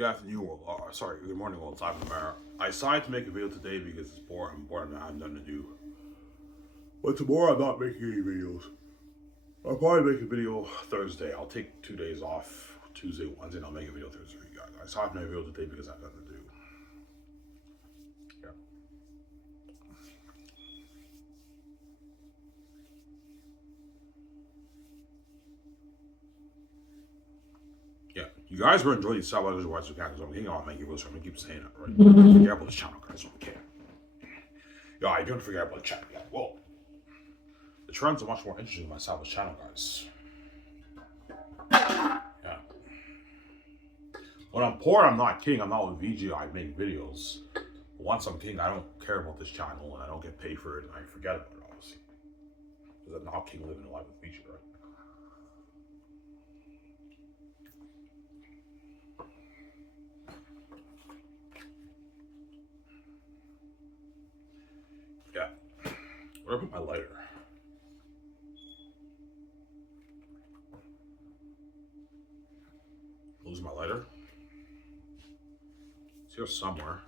Good afternoon, world. Sorry, good morning, world. It's Ivan Mara. I decided to make a video today because it's boring. I'm bored and I have nothing to do. But tomorrow I'm not making any videos. I'll probably make a video Thursday. I'll take 2 days off, Tuesday, Wednesday, and I'll make a video Thursday for you guys. I decided to make a video today because I have nothing to do. Yeah. Yeah, you guys were enjoying the Salvador's Watch the Cat, so I'm getting on making videos, so I'm gonna keep saying it, right? Forget about the channel, guys, okay? Yeah, I don't forget about the channel, yeah. Well, the trends are much more interesting than my Salvador's channel, guys. Yeah. When I'm poor, I'm not king. I'm not with VG. I make videos. But once I'm king, I don't care about this channel and I don't get paid for it and I forget about it, obviously. Because I'm not king living a life with VG, right? Yeah. Where did I put my lighter? Lose my lighter? It's here somewhere.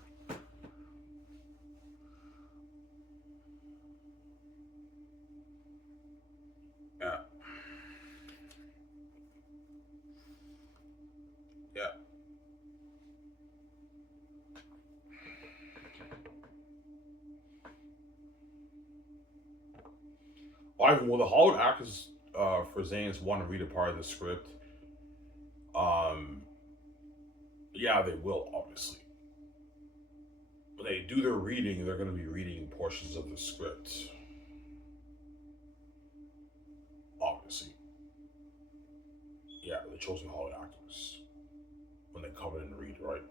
Yeah. Yeah. Well, the Hollywood actors for Xanus want to read a part of the script. Um, yeah, they will, obviously. When they do their reading, they're going to be reading portions of the script. Obviously. Yeah, the chosen Hollywood actors. When they come in and read, right?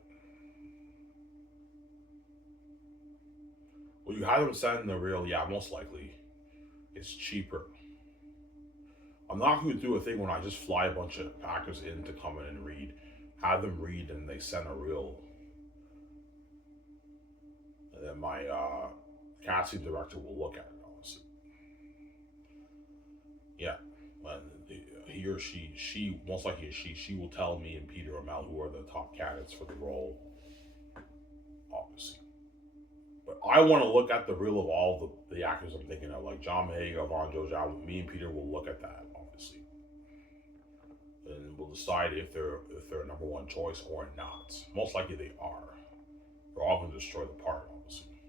Well, you have them send the reel, yeah, most likely. It's cheaper. I'm not going to do a thing when I just fly a bunch of actors in to come in and read. Have them read and they send a reel. And then my casting director will look at it, honestly. Yeah. And he or she, most likely she will tell me and Peter or Mel who are the top candidates for the role, obviously. But I want to look at the reel of all the actors I'm thinking of, like John Mahega, Von Joe. Me and Peter will look at that, obviously, and we'll decide if they're a number one choice or not. Most likely they are. They're all going to destroy the part, obviously.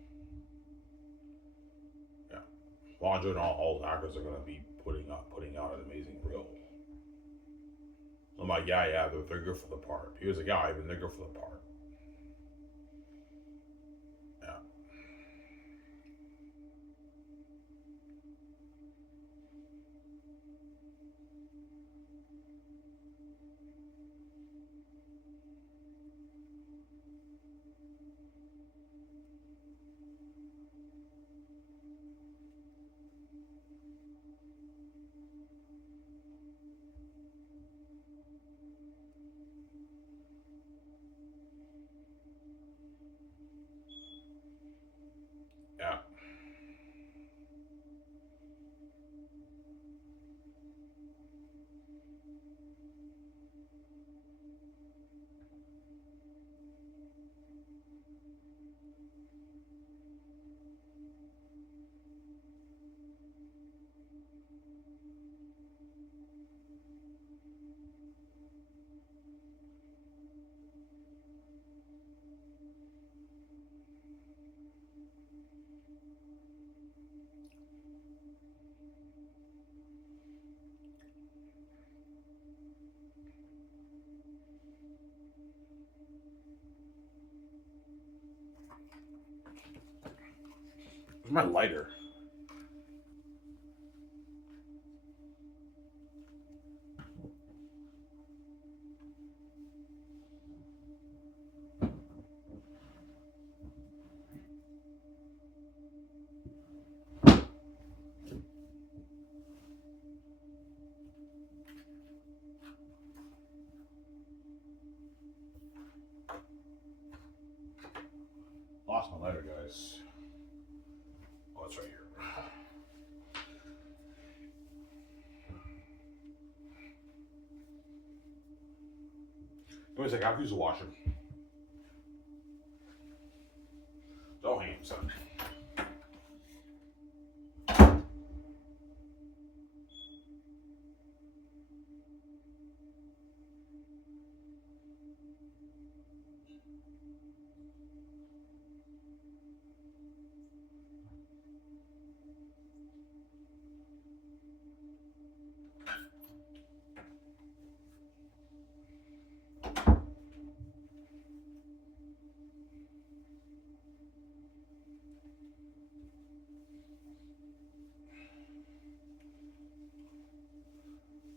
Yeah, Von Joe and all the actors are going to be putting out an amazing reel. I'm like, yeah, they're good for the part. Here's a guy, even they're good for the part. Yeah. Yeah. Where's my lighter? Lost my lighter, guys. Oh, it's right here. Wait a second, I have to use the washer. Don't hate him, son.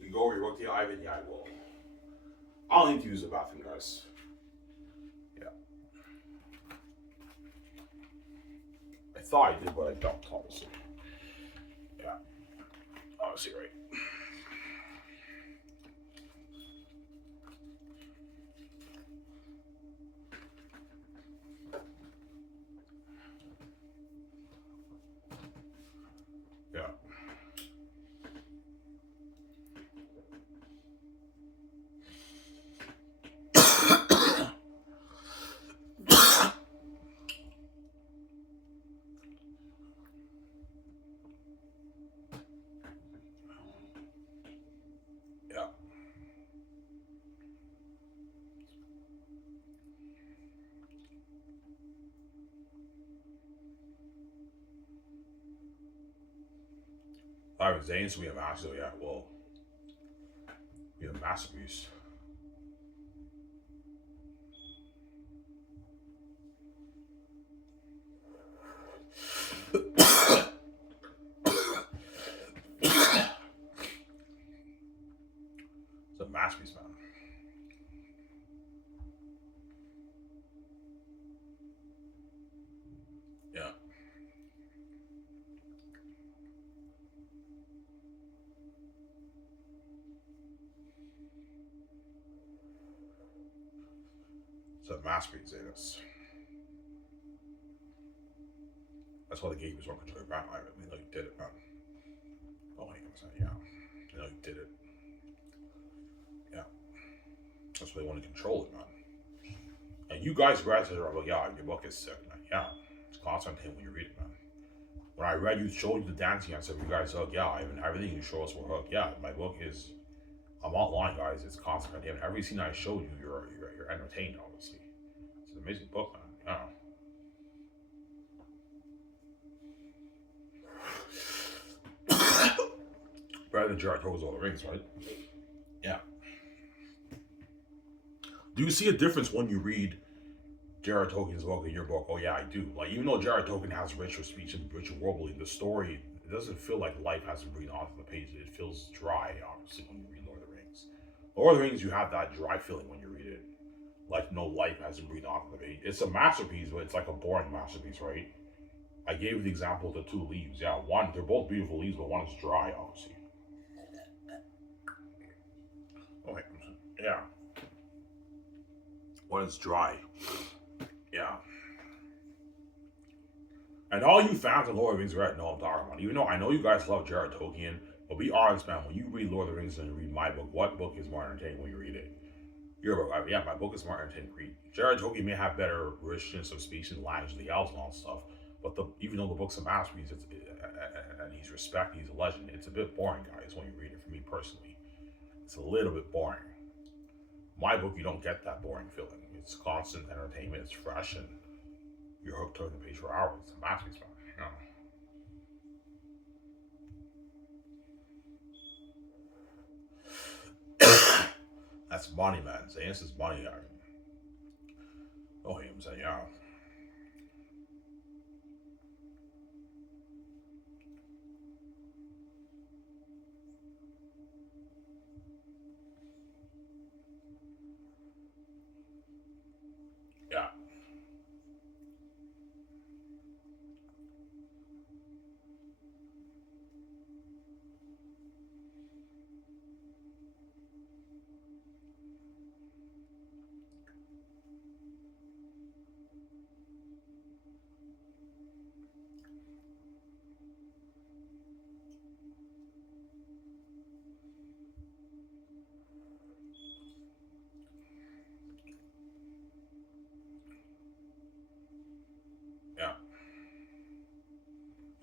We go over your book to Ivan? Yeah, I will. I'll need to use the bathroom, guys. Yeah. I thought I did, but I don't, obviously. Yeah. Obviously, right. Yeah. Yeah. Ivan Xanus, we have master. Yeah, well, we have masterpiece. It's a masterpiece, man. Yeah. It's a masterpiece, Xanus. That's why the game was on control of Ivan. I know you did it, man. Oh, hang on a second. Yeah. I know you did it. Yeah. That's why they want to control it, man. And you guys read it, are like, yeah, your book is sick, man. Yeah. It's constantly when you read it, man. When I read you, showed you the dancing, I said, you guys hook, yeah, even everything you show us will hook. Yeah, my book is, I'm not lying, guys, it's constant. And every scene I showed you, you're entertained, obviously. It's an amazing book, man. Yeah. Better than Jared Tolkien's All the Rings, right? Yeah. Do you see a difference when you read Jared Tolkien's book and your book? Oh yeah, I do. Like even though Jared Tolkien has richer speech and richer world building, the story it doesn't feel like life has to breathe onto the page. It feels dry, obviously, when you read Lord of the Rings. Lord of the Rings, you have that dry feeling when you read it, like no life hasn't breathed onto the page. It's a masterpiece, but it's like a boring masterpiece, right? I gave you the example of the two leaves. Yeah, one they're both beautiful leaves, but one is dry, obviously. Okay, yeah, one is dry. Yeah. And all you fans of Lord of the Rings right know what I'm talking about. Even though I know you guys love Jared Tolkien, but be honest, man, when you read Lord of the Rings and you read my book, what book is more entertaining when you read it? Your book, yeah, my book is more entertaining to read. Jared Tolkien may have better richness of speech and language, the elves and all that stuff, but even though the book's a masterpiece, and he's respected, he's a legend, it's a bit boring, guys, when you read it. For me personally, it's a little bit boring. My book, you don't get that boring feeling. It's constant entertainment. It's fresh, and you're hooked on the page for hours. It's a masterpiece, man. That's money, man. Xanus is money. Oh, him saying, yeah. Yeah.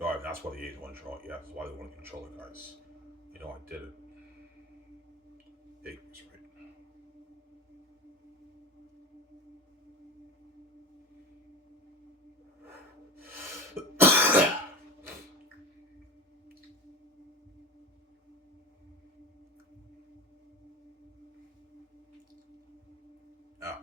Oh, that's why the A's want to control it. Yeah, that's why they want to control it, guys. You know, I did it. A's, right? Yeah.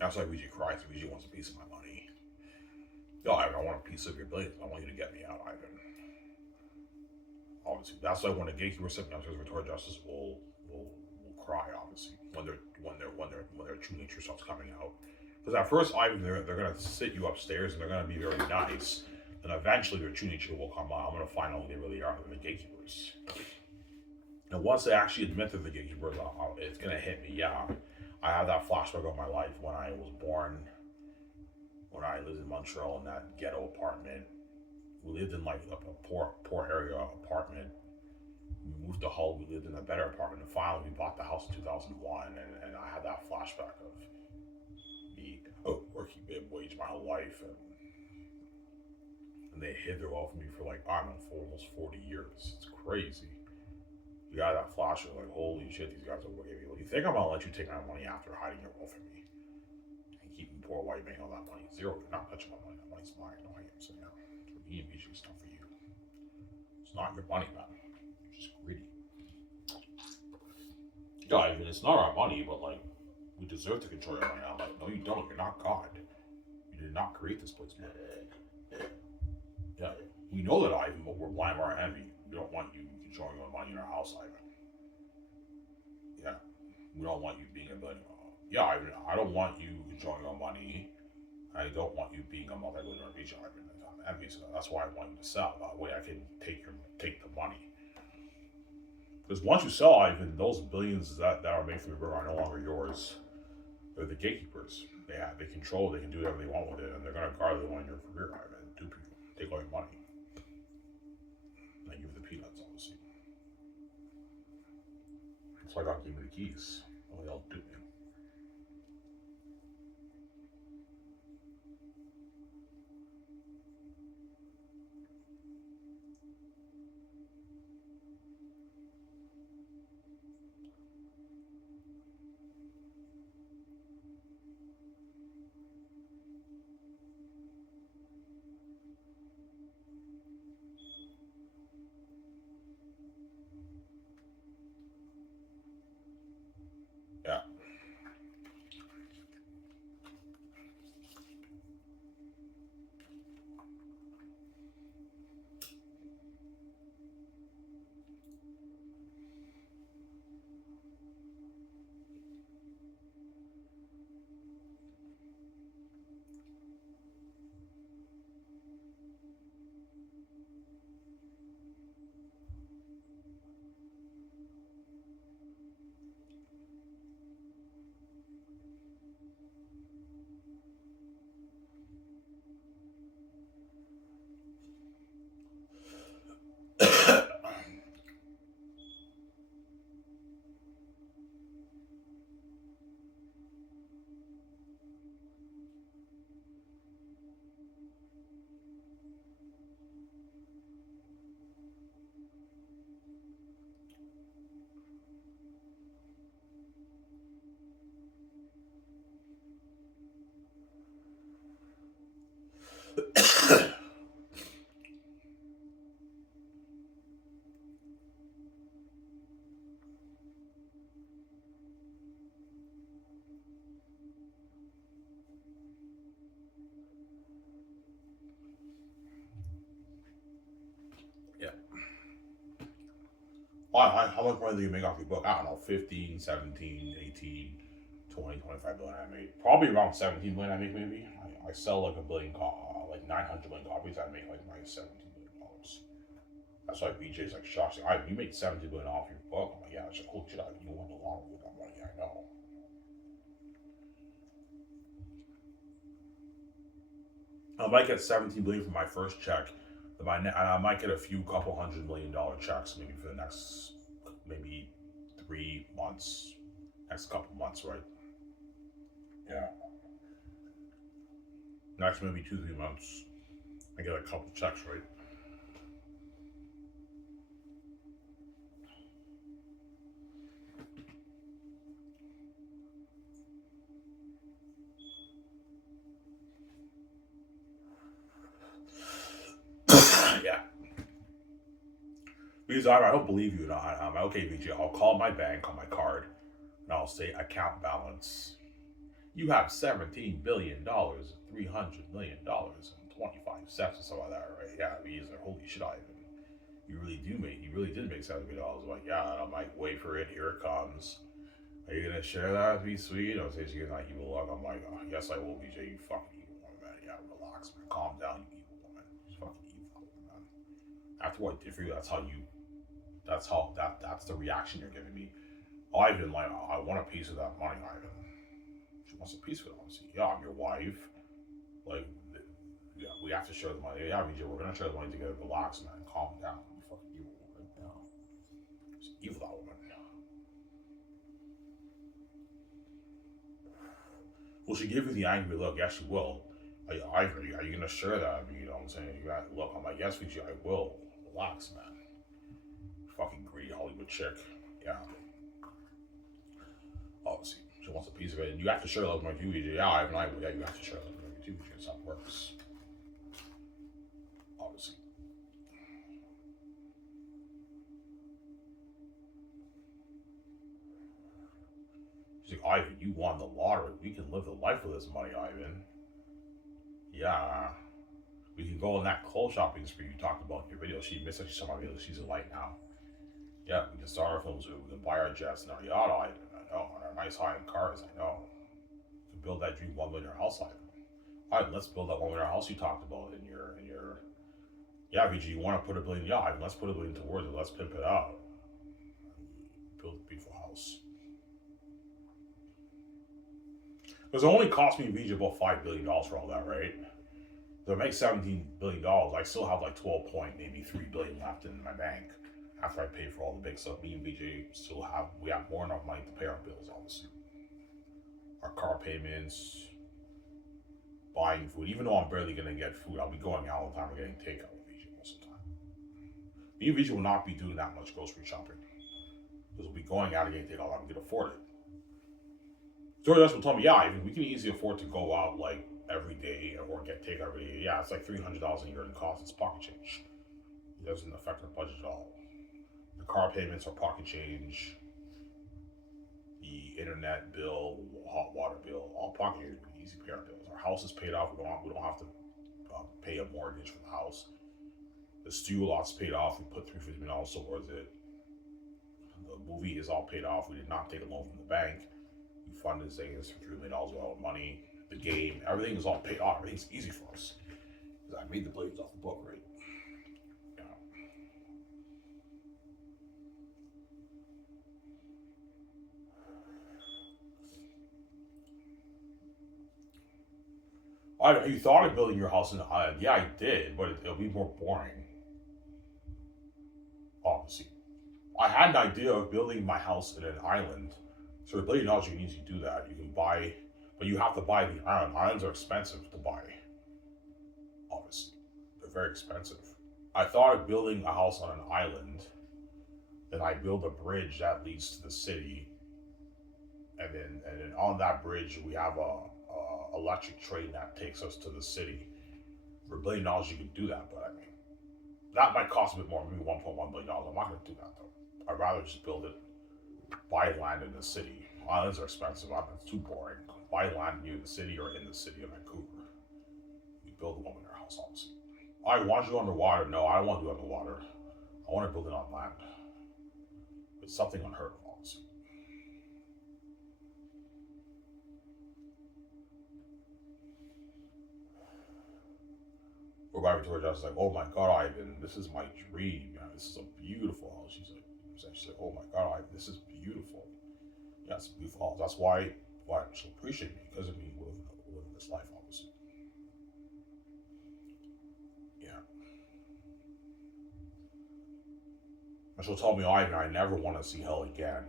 That's why Luigi cries. Luigi wants a piece of my money. No, I don't want a piece of your billions. I want you to get me out, Ivan. Obviously, that's why when the gatekeeper sitting downstairs with Restorative Justice will cry. Obviously, when their true nature starts coming out. Because at first, Ivan, they're gonna sit you upstairs and they're gonna be very nice, and eventually their true nature will come out. I'm gonna find out who they really are. They're the gatekeepers. And once they actually admit they're the gatekeepers, it's gonna hit me. Yeah, I have that flashback of my life when I was born, when I lived in Montreal in that ghetto apartment. We lived in like a poor area apartment. We moved to Hull. We lived in a better apartment. And finally, we bought the house in 2001. And I had that flashback of me working minimum wage my whole life. And they hid their wealth from me for like, I don't know, for almost 40 years. It's crazy. You got that flashback like, holy shit, these guys are working me. You think I'm gonna let you take my money after hiding your wealth from me and keep me poor while you make all that money? Zero. You're not touching my money. That money's mine. No, I am. So yeah, for me, it's not for you. It's not your money, man. You're just greedy. Yeah, I mean, it's not our money, but like, we deserve to control your money. I'm like, no, you don't. You're not God. You did not create this place, man. Yeah, we know that, Ivan, but we're blind by our envy. We don't want you controlling your money in our house, Ivan. Yeah, we don't want you being a billionaire. Yeah, I don't want you controlling your money. I don't want you being a multi-billionaire region, Ivan. I'm envious of that. That's why I want you to sell. That way I can take the money. Because once you sell, Ivan, those billions that are made from your birth are no longer yours. They're the gatekeepers. They control. They can do whatever they want with it, and they're gonna guard what they want in your career, Ivan. Dupe you, take all your money, and give you the peanuts, obviously. That's why God gave me the keys. Oh, they'll dupe me. Yeah. Yeah. How much money do you make off your book? I don't know, 15, 17, 18, 20, 25 billion I made. Probably around 17 million I make maybe. I sell like a billion, like 900 million copies. I make like my $17 million. That's why BJ's like shocked. You made 17 billion off your book. I'm like, yeah, it's like, holy shit, you won the lottery with that money. I know. I might get 17 billion for my first check. And I might get a few couple $100 million checks maybe for the next maybe 3 months, next couple months, right? Yeah, next maybe 2 3 months, I get a couple checks, right? Yeah, because I don't believe you, and I'm like, okay, VJ, I'll call my bank on my card, and I'll say account balance. You have $17 billion, $300 million, and 25 cents or something like that, right? Yeah, I mean, he's like, holy shit, Ivan. You really did make $70 like, yeah, I'm like, wait for it, here it comes. Are you gonna share that with me, sweet? I'll say you're not evil luck. I'm like, oh, yes, I will, BJ. You fucking evil woman, man. Yeah, relax, man. Calm down, you evil woman. You fucking evil woman, man. After what I did for you, that's the reaction you're giving me. Ivan, like, I want a piece of that money, Ivan. She wants a piece of it, honestly. Yeah, I'm your wife. Like, yeah, we have to share the money. Yeah, BJ, we're gonna share the money together. Relax, man. Calm down. You fucking evil woman. Yeah. She's evil, that woman. Will she give you the angry look? Yes, she will. Ivory, are you gonna share that? I mean, you know what I'm saying? You got look. I'm like, yes, VG, I will. Relax, man. Fucking greedy Hollywood chick. Yeah, obviously she wants a piece of it, and you have to share love with my VG. Yeah, I have an eye. Yeah, you have to share love with my VG. That's how it works. Obviously, she's like, Ivan, you won the lottery. We can live the life with this money, Ivan. Yeah, we can go on that clothes shopping spree you talked about in your video. She missed it. She saw my video. She's a light now. Yeah, we can start our films. We can buy our jets and our yacht. I know, and our nice high-end cars. I know. We can build that dream $1 million house. All right, let's build that $1 million house you talked about in your. Yeah, VG, you want to put a billion? Yeah, let's put a billion towards it. Let's pimp it out. Build a beautiful house. Because it only cost me VG about $5 billion for all that, right? So I make $17 billion. I still have like 12 point maybe 3 billion left in my bank after I pay for all the big stuff. Me and VJ still have more than enough money to pay our bills, obviously. Our car payments, buying food. Even though I'm barely gonna get food, I'll be going out all the time and getting takeout with VJ most of the time. Me and VJ will not be doing that much grocery shopping. Because we'll be going out and getting takeout all the time. We can afford it. Jordan Russell told me, yeah, I mean, we can easily afford to go out like every day or get takeout every day. Yeah, it's like $300 a year in cost. It's pocket change. It doesn't affect our budget at all. The car payments are pocket change. The internet bill, hot water bill, all pocket change. Easy pay our bills. Our house is paid off. We don't have to pay a mortgage for the house. The studio lot's paid off. We put $350 towards it. The movie is all paid off. We did not take a loan from the bank. We funded things for $3 million worth of money. The game, everything is all paid off. Everything's easy for us. Because I made the blades off the book, right? Yeah. You thought of building your house in the island. Yeah, I did, but it'll be more boring. Obviously. I had an idea of building my house in an island. So $1 billion, you need to do that. You can buy, but you have to buy the island. Islands are expensive to buy. Obviously, they're very expensive. I thought of building a house on an island. Then I build a bridge that leads to the city, and then on that bridge we have a electric train that takes us to the city. For $1 billion, you can do that, but I mean, that might cost a bit more, maybe $1.1 billion. I'm not going to do that though. I'd rather just build it, buy land in the city. Islands are expensive. It's too boring. Buy land near the city or in the city of Vancouver. We build a $1 million house, obviously. I want to do underwater. No, I don't want to do underwater. I want to build it on land. It's something unheard of, obviously. We're by Victoria Justice like, oh my God, Ivan, this is my dream. Man. This is a beautiful house. She's like, oh my God, Ivan, this is beautiful. Yeah, it's a beautiful house. That's why she'll appreciate me because of me living this life, obviously. And she'll tell me, Ivan, I never want to see hell again.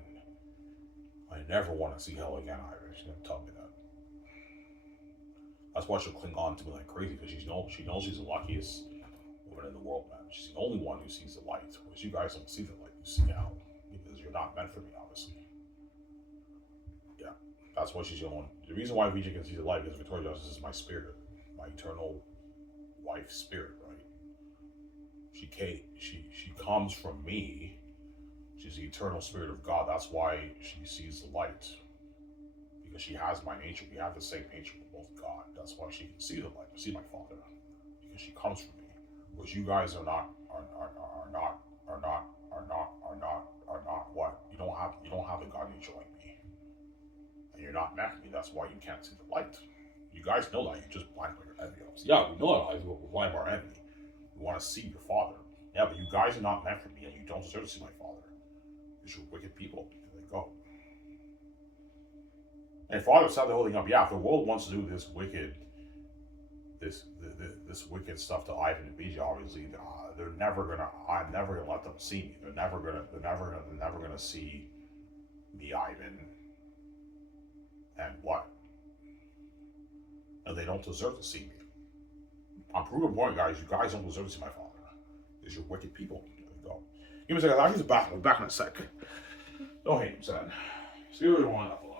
I never want to see hell again, Ivan. She's gonna tell me that. That's why she'll cling on to me like crazy, because she knows she's the luckiest woman in the world, man. She's the only one who sees the light. Whereas you guys don't see the light, you see hell. Because you're not meant for me, obviously. Yeah. That's why she's the only one. The reason why VJ can see the light is Victoria Justice is my spirit. My eternal wife spirit, right? She comes from me. She's the eternal spirit of God. That's why she sees the light. Because she has my nature. We have the same nature. We're both God. That's why she can see the light, see my Father. Because she comes from me. Whereas you guys are not what? You don't have a God nature like me. And you're not meant for me. That's why you can't see the light. You guys know that. You're just blind by your envy. Yeah, we know that. We're blind by our envy. We want to see your Father. Yeah, but you guys are not meant for me, and you don't deserve to see my Father. You're wicked people. There they go. And Father set the whole thing up. Yeah, if the world wants to do this wicked stuff to Ivan and BJ, obviously, they're never gonna. I'm never gonna let them see me. They're never gonna see me, Ivan, and what? And they don't deserve to see me. I'm proving a point, guys. You guys don't deserve to see my Father. Because you're wicked people. There we go. Give me a second. I'll use the bathroom. Back in a sec. Don't hate him, son. See what we want up a lot.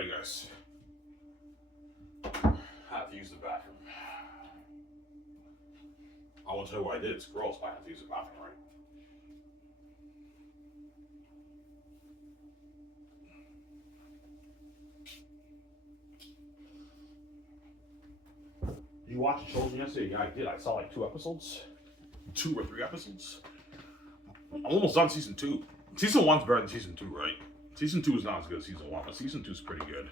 Alrighty, guys. I have to use the bathroom. I won't tell you what I did. It's gross, but I have to use the bathroom, right? Did you watch The Chosen yesterday? Yeah, I did. I saw like 2 episodes. 2 or 3 episodes. I'm almost done season 2. Season 1's better than season 2, right? Season 2 is not as good as season 1, but season 2 is pretty good.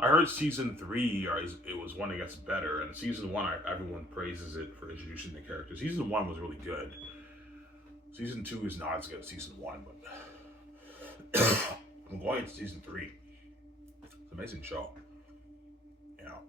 I heard season 3 it was when it gets better, and season 1 everyone praises it for introducing the characters. Season 1 was really good. Season 2 is not as good as season 1, but I'm going into season 3. It's an amazing show. You know.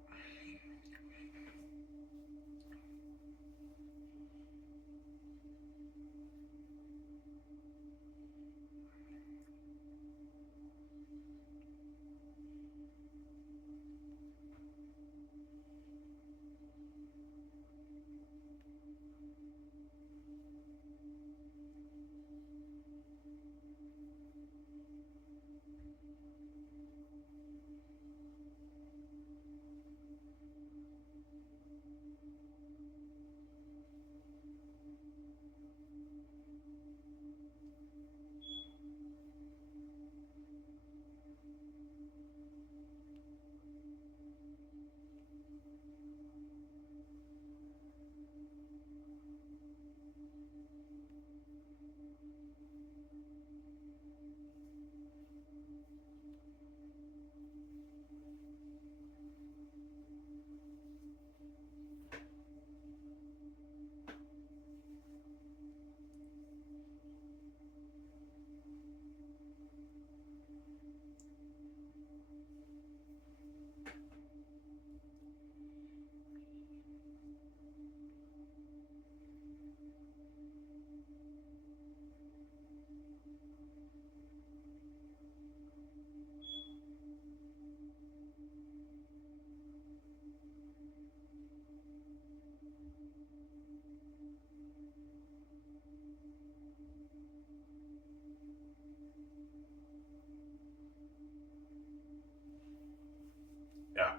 Yeah.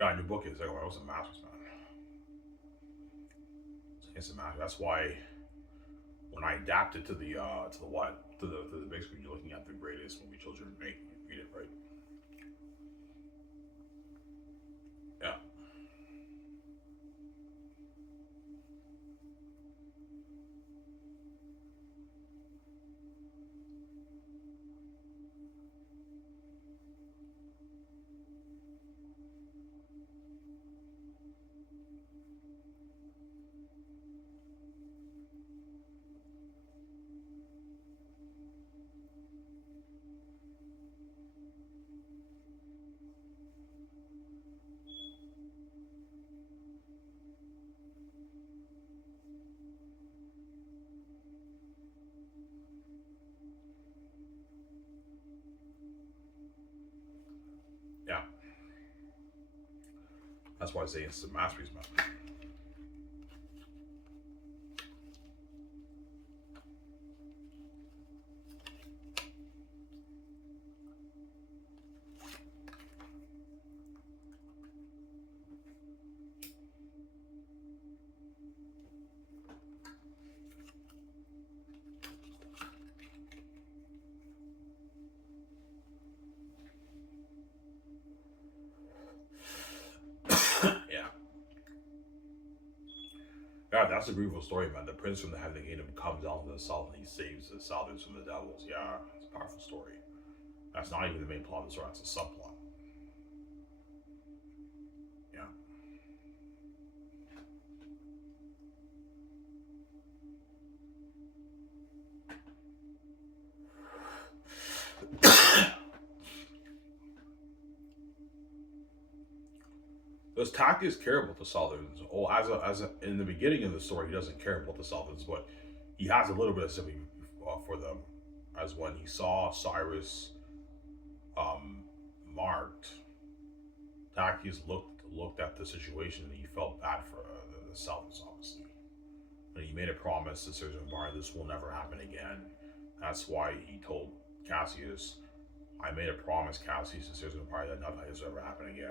Got a new book is like, I was a master's man. It's a master. That's why when I adapted to the big screen, you're looking at the greatest movie children make. Read it, right? Yeah. Yeah. That's why I say it's a masterpiece, man. Yeah. Yeah, that's a beautiful story, man. The prince from the heavenly kingdom comes down to the south and he saves the southers from the devils. Yeah, it's a powerful story. That's not even the main plot of the story, that's a subplot. Yeah. Because Takis care about the Southerns. Oh, in the beginning of the story, he doesn't care about the Southerns, but he has a little bit of sympathy for them, as when he saw Cyrus um, marked. Takis looked at the situation and he felt bad for the Southerns, obviously. And he made a promise to Cesar Bar, this will never happen again. That's why he told Cassius, I made a promise, Cassius, to Cesar Bar, that nothing has ever happened again.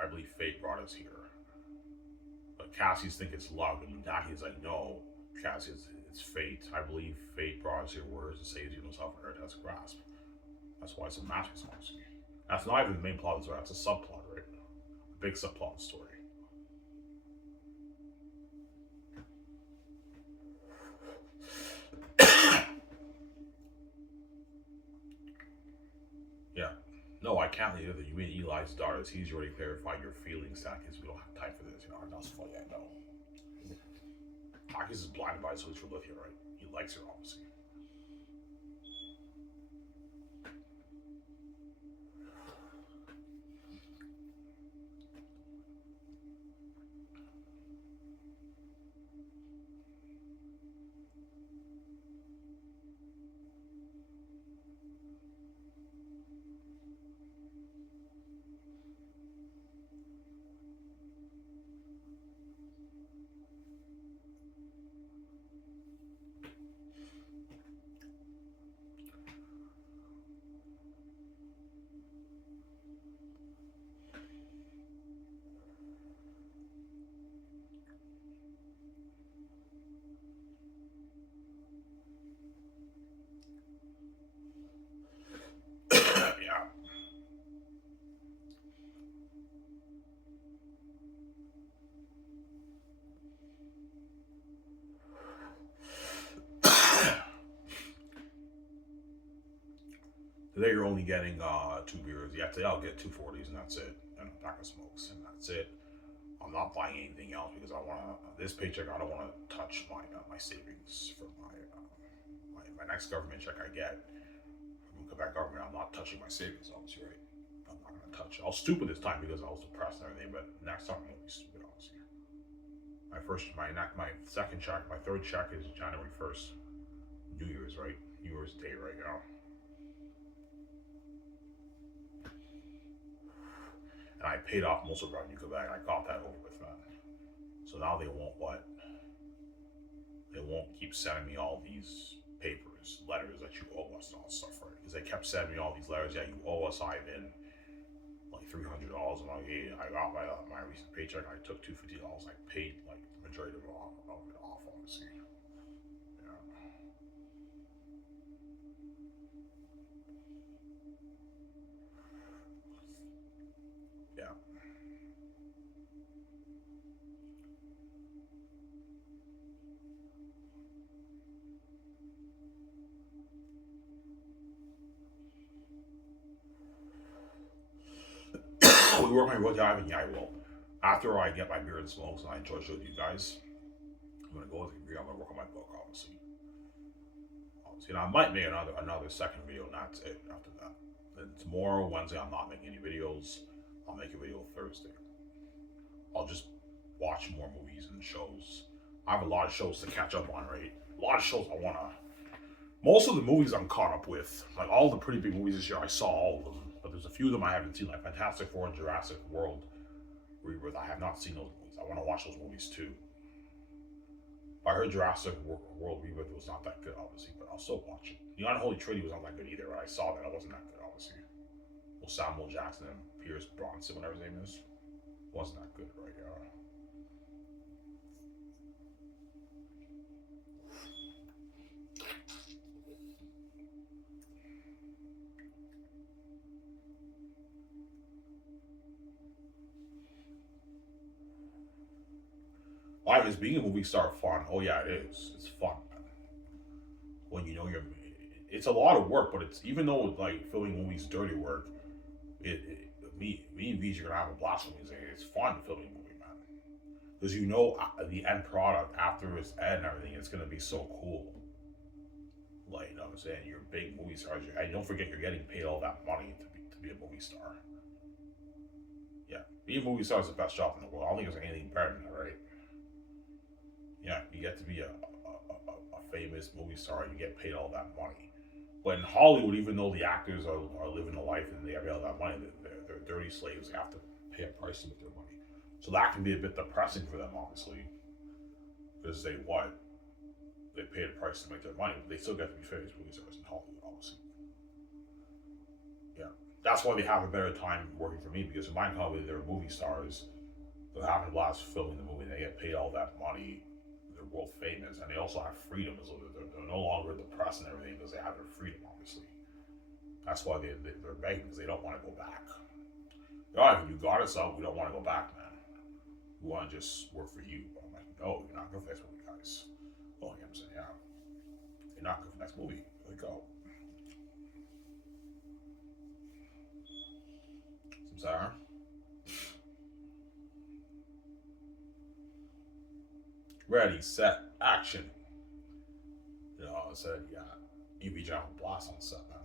I believe fate brought us here. But Cassius thinks it's luck, and Daki's like, no, Cassius, it's fate. I believe fate brought us here, words to save you himself for her to grasp. That's why it's a master's obviously. That's not even the main plot of the story, that's a subplot, right? A big subplot of the story. Yeah. No, I can't leave it. You mean Eli's daughter. He's already clarified your feelings, Takis. We don't have time for this. That's funny, I know. Takis is blinded by his wish for Lithia, right? He likes her, obviously. Yeah. Today you're only getting 2 beers. You have to, I'll get 240s and that's it. And a pack of smokes and that's it. I'm not buying anything else because I want to, this paycheck, I don't want to touch my savings for my next government check I get from Quebec government. I'm not touching my savings, obviously, right? I'm not going to touch it. I was stupid this time because I was depressed and everything, but next time I'm going to be stupid, obviously. My second check, my third check is January 1st. New Year's, right? New Year's Day right now. And I paid off most of Revenue Quebec. I got that over with, man. So now they won't what? They won't keep sending me all these papers, letters that you owe us and all this stuff, right? Because they kept sending me all these letters. Yeah, you owe us, Ivan, like $300. And I'm like, hey, I got my recent paycheck. I took $250. I paid like the majority of it off, obviously. Yeah. Yeah. We work my road driving. Yeah, I will. After I get my beer and smokes and I enjoy showing you guys, I'm gonna go with the beer. I'm gonna work on my book, obviously. And I might make another second video, and that's it after that. Then tomorrow, Wednesday, I'm not making any videos. I'll make a video Thursday. I'll just watch more movies and shows. I have a lot of shows to catch up on, right? A lot of shows I wanna. Most of the movies I'm caught up with, like all the pretty big movies this year, I saw all of them. But there's a few of them I haven't seen, like Fantastic Four and Jurassic World Rebirth. I have not seen those movies. I want to watch those movies too. I heard Jurassic World Rebirth was not that good, obviously, but I'll still watch it. The Unholy Trinity was not that good either, but I saw that it wasn't that good, obviously. Well, Samuel Jackson and Pierce Bronson, whatever his name is, wasn't that good, right? Why is being a movie star fun? Oh yeah, it is. It's fun, man. When you know you're, it's a lot of work, but it's even though like filming movies dirty work, me and VJ are gonna have a blast with music. It's fun filming a movie, man, because you know the end product after it's end and everything, it's gonna be so cool. Like, you know what I'm saying? You're big movie stars, and don't forget you're getting paid all that money to be a movie star. Yeah, being a movie star is the best job in the world. I don't think there's anything better than that, right? Yeah, you get to be a famous movie star. You get paid all that money. But in Hollywood, even though the actors are living a life and they have all that money, they're dirty slaves. They have to pay a price to make their money. So that can be a bit depressing for them, obviously, because they pay the price to make their money, but they still get to be famous movie stars in Hollywood, obviously. Yeah, that's why they have a better time working for me because in my company they're movie stars. They have a blast filming the movie. They get paid all that money. They're world famous, and they also have freedom. So they're no longer depressed and everything because they have their freedom, obviously. That's why they're begging because they don't want to go back. Oh, if you got us out, we don't want to go back, man. We want to just work for you. But I'm like, no, you're not good for this movie, guys. Oh, yeah, I'm saying, yeah, you're not good for next movie. Like, oh, I'm sorry. Ready, set, action. You know, I said, yeah, EB John Blast on set, man.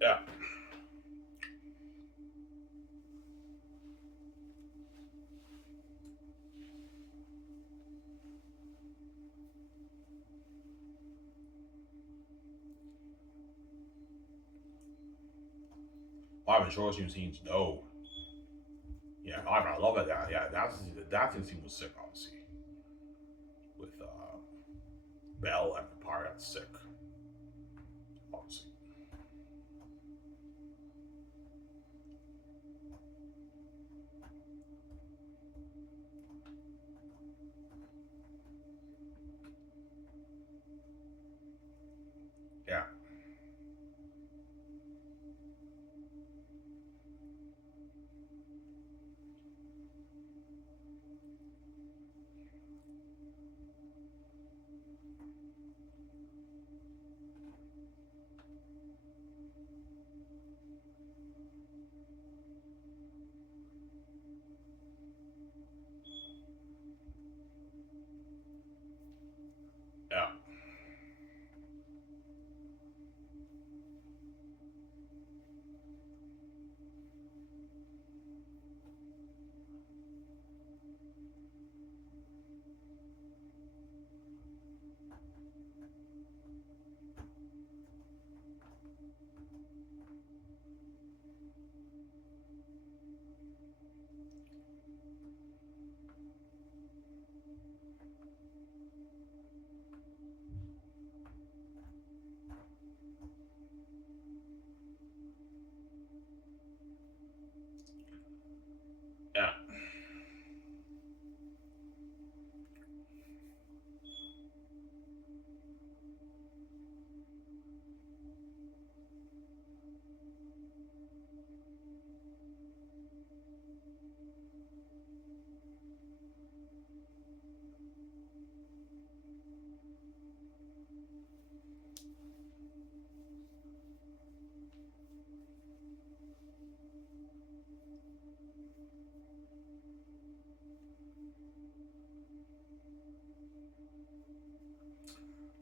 Yeah. I haven't short scenes. No. Yeah, I love it. Yeah, that scene was sick, obviously. With Bell and Picard, that's sick, obviously. Yeah, yeah, yeah.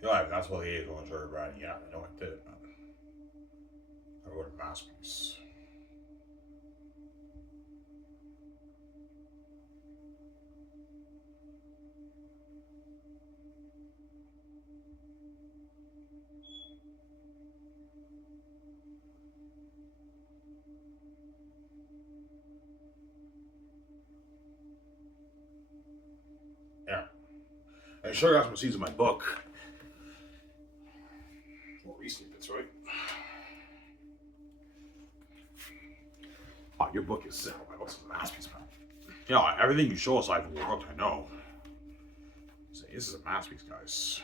You're like, that's what the age on the shirt, right? Yeah, I know I did. I wrote a masterpiece. Yeah. I show you guys some scenes in my book. More recently, that's right. Oh, your book is sick. My book's a masterpiece, man. You know, everything you show us, I've worked, I know. So this is a masterpiece, guys.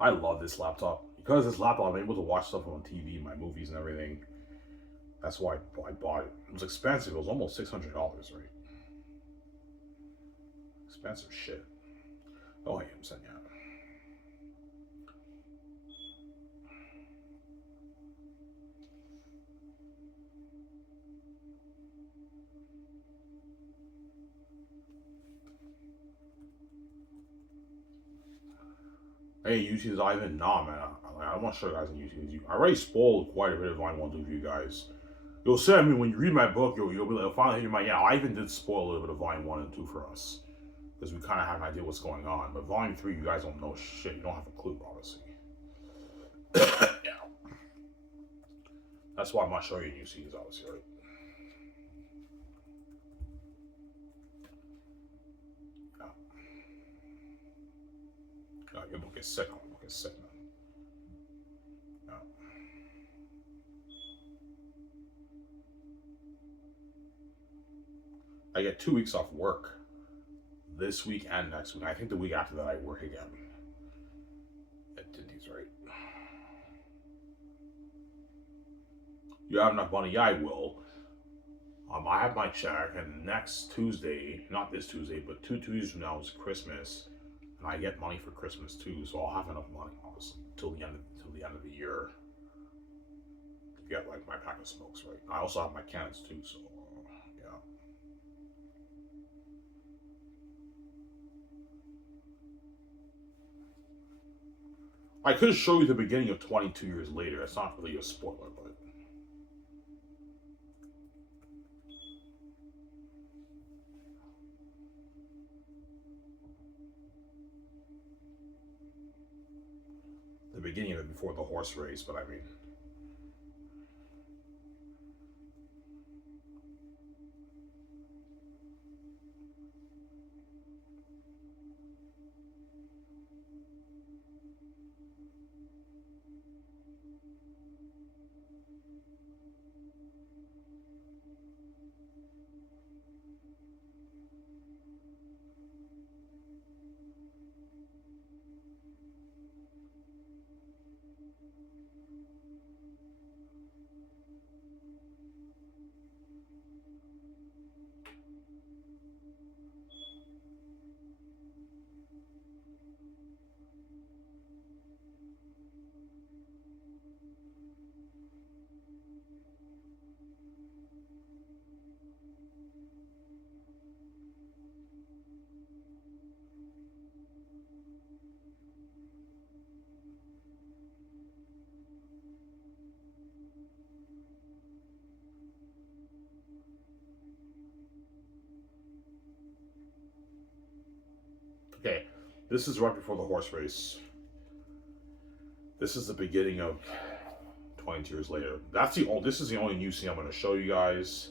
I love this laptop. Because this laptop, I'm able to watch stuff on TV, my movies and everything. That's why I bought it. It was expensive. It was almost $600, right? Expensive shit. Oh, I am saying, yeah. Hey, YouTube's Ivan. Nah, man. I don't want to show you guys on YouTube. I already spoiled quite a bit of what I want to do for you guys. You'll see, I mean, when you read my book, you'll be like, finally hear my, yeah, Ivan did spoil a little bit of Volume 1 and 2 for us. Because we kind of have an idea what's going on. But Volume 3, you guys don't know shit. You don't have a clue, obviously. Yeah. That's why I'm not showing you new scenes, obviously, right? Yeah. Yeah, your book is sick. Your book is sick, man. Yeah. I get 2 weeks off work. This week and next week. I think the week after that I work again. At Dinty's, right? You have enough money? Yeah, I will. I have my check, and next Tuesday, not this Tuesday, but 2 Tuesdays from now is Christmas, and I get money for Christmas too. So I'll have enough money, obviously, till the end of the year to get like my pack of smokes, right? I also have my cans too, so yeah. I could show you the beginning of 22 years later. It's not really a spoiler, but. The beginning of it before the horse race, but I mean. Okay, this is right before the horse race. This is the beginning of 22 years later. This is the only new scene I'm going to show you guys,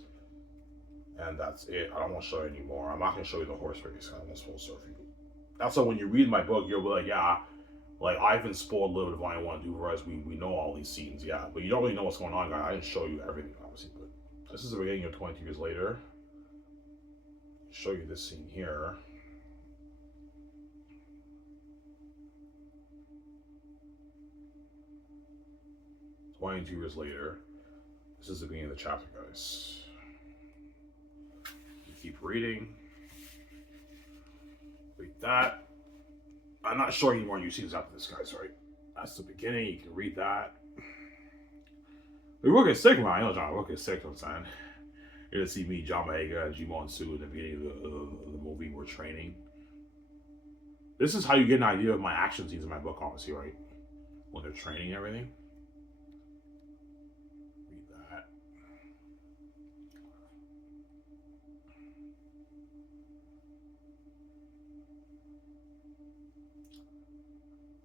and that's it. I don't want to show you anymore. I'm not going to show you the horse race. I almost full surf you. That's why when you read my book, you'll be like, yeah, like Ivan spoiled a little bit of what I want to do, whereas we know all these scenes, yeah, but you don't really know what's going on, guys. I didn't show you everything, obviously, but this is the beginning of 22 years later. I'll show you this scene here. "22 years later." This is the beginning of the chapter, guys. You keep reading. Read that. I'm not showing you any more new scenes after this, guys, right? That's the beginning. You can read that. We work at sick, man. I know John work at sick, I'm saying. You're gonna see me, John Maega, and Jimon Su in the beginning of the movie. We're training. This is how you get an idea of my action scenes in my book, obviously, right? When they're training and everything. Read that.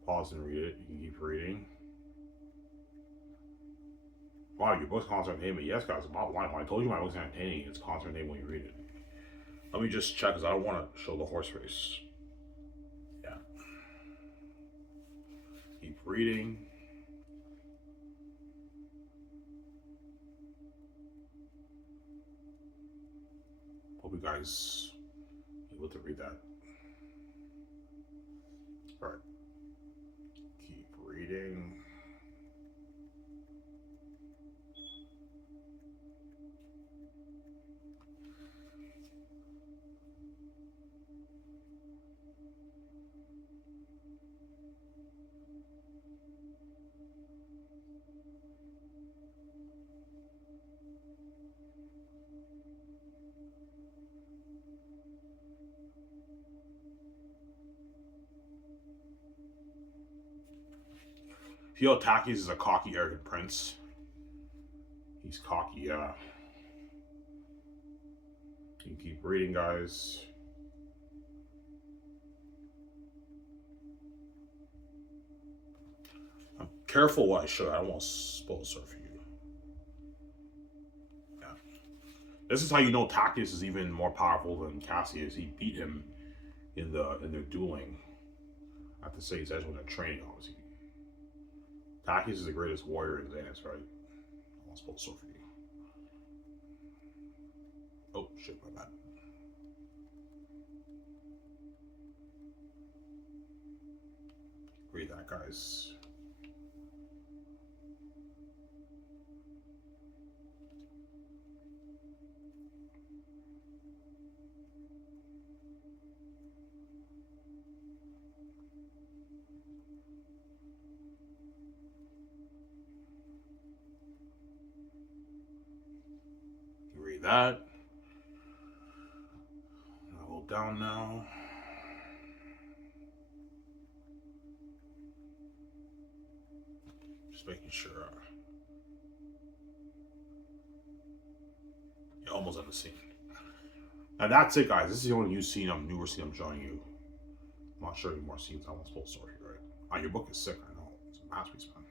Pause and read it. You can keep reading. Wow, your book's constant entertainment. Yes, guys, about line. When I told you my book's entertaining, it's constant entertainment when you read it. Let me just check because I don't want to show the horse race. Yeah. Keep reading. Hope you guys able to read that. All right. Keep reading. Takis is a cocky, arrogant prince. He's cocky, yeah. You keep reading, guys. I'm careful what I show. I don't want to spoil the story for you. Yeah. This is how you know Takis is even more powerful than Cassius. He beat him in their dueling at the Sage's Edge when they're training, obviously. Takis is the greatest warrior in Xanus, right? I want to spoil the story for you. Oh, shit, my bad. Read that, guys. Read that. I'll hold down now. Just making sure. You're almost on the scene. And that's it, guys. This is the only new newer scene I'm showing you. I'm not showing you more scenes. I won't spoil the story, right? Oh, your book is sick, I know. It's a masterpiece, man.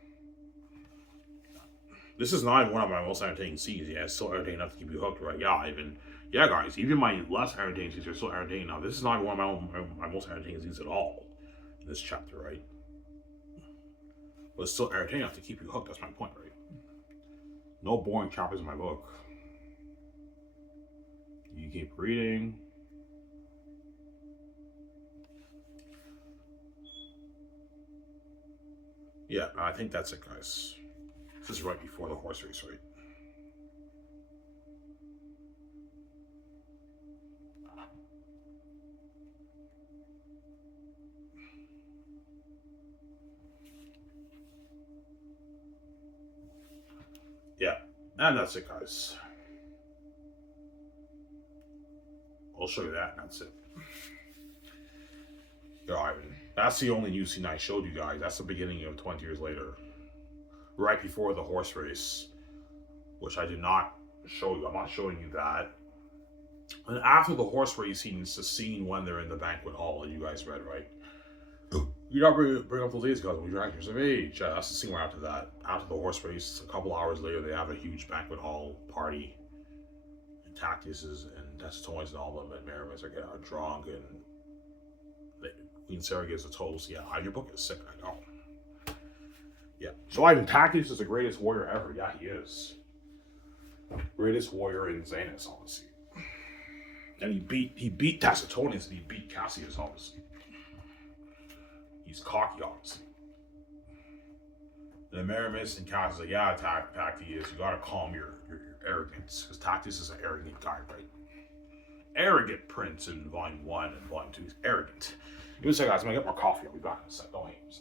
This is not one of my most entertaining scenes. Yeah, it's still entertaining enough to keep you hooked, right? Yeah, guys, even my less entertaining scenes are still entertaining. Now, this is not one of my most entertaining scenes at all in this chapter, right? But it's still entertaining enough to keep you hooked. That's my point, right? No boring chapters in my book. You keep reading. Yeah, I think that's it, guys. This is right before the horse race, right? Yeah, and that's it, guys. I'll show you that, and that's it. Yo, Ivan, that's the only new scene I showed you guys. That's the beginning of 20 years later. Right before the horse race, which I did not show you. I'm not showing you that. And after the horse race scene, it's the scene when they're in the banquet hall that you guys read, right? You not bring up those days, guys. When you're actors of age, that's the scene right after that. After the horse race, a couple hours later, they have a huge banquet hall party. And Tactius and Tessitones and all of them and Maramis are getting drunk, and Queen Sarah gives a toast. Yeah, your book is sick, I know. Yeah. So Ivan Tactius is the greatest warrior ever. Yeah, he is. Greatest warrior in Xanus, obviously. And he beat Tacitonius and he beat Cassius, obviously. He's cocky, obviously. And Maramis and Cassius are like, yeah, Tactius, you gotta calm your arrogance. Because Tactius is an arrogant guy, right? Arrogant prince in volume 1 and volume 2. He's arrogant. Give me a second, guys. I'm gonna get more coffee. I'll be back in a sec. Don't hate me.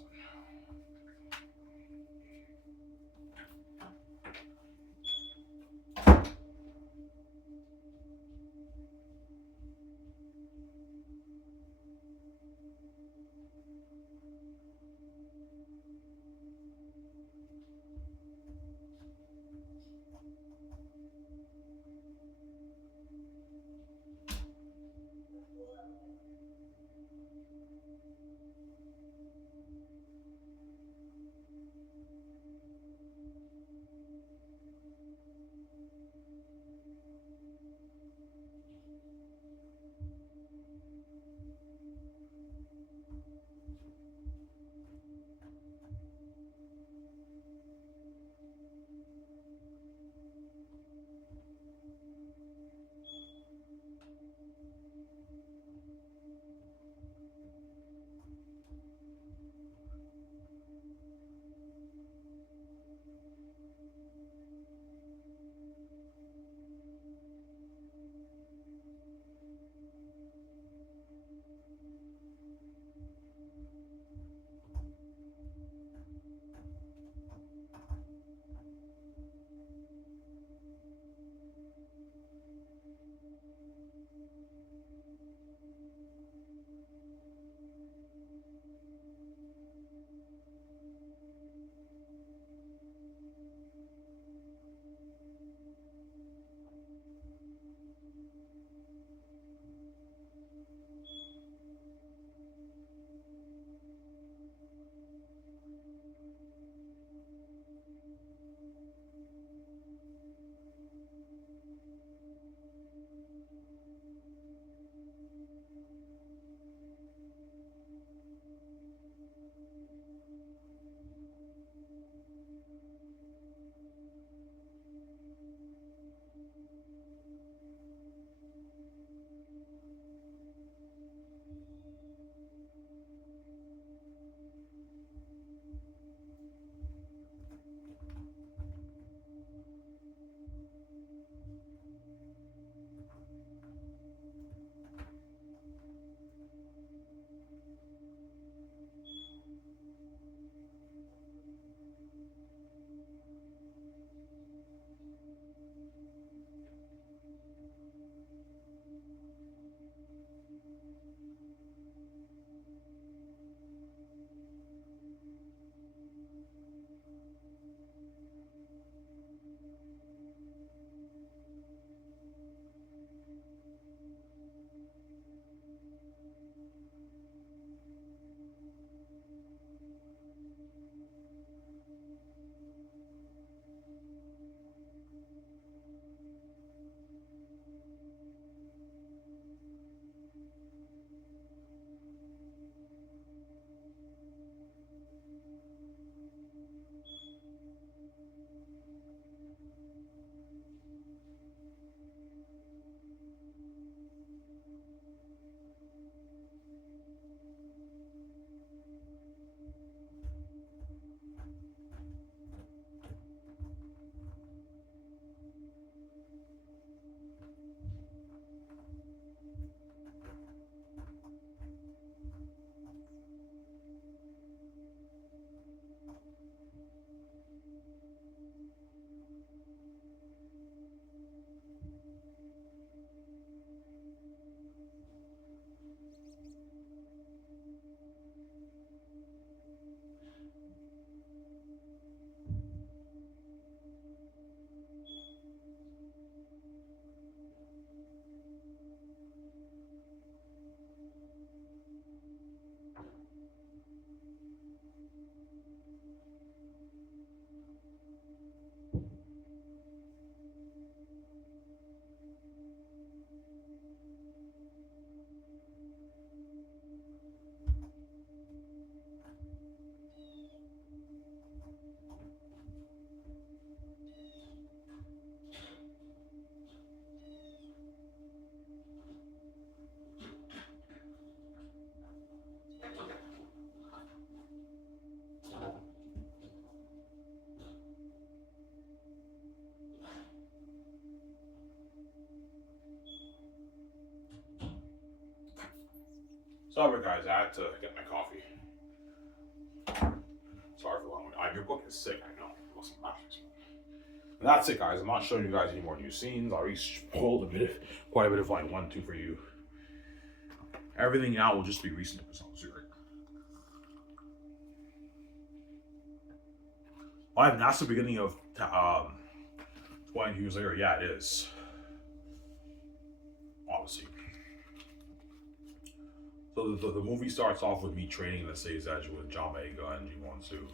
Sorry, guys, I had to get my coffee. Sorry for long. Your book is sick, I know. And that's it, guys. I'm not showing you guys any more new scenes. I already spoiled quite a bit of line 1, 2 for you. Everything now will just be recent episodes. Right? That's the beginning of 20 years later. Yeah, it is. Obviously. So the movie starts off with me training in the Say's Edge with John Vega and G12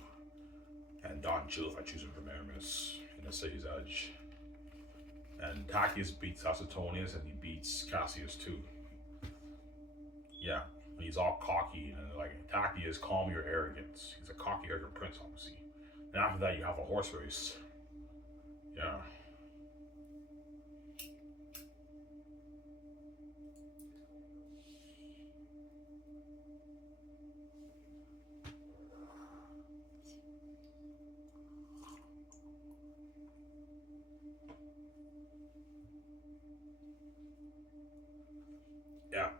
and Don Chill if I choose him from Aramis in the Say's Edge. And Tachys beats Acetonius and he beats Cassius too. Yeah, he's all cocky and like Tachys, calm your arrogance. He's a cocky, arrogant prince, obviously. And after that, you have a horse race. Yeah. Yeah.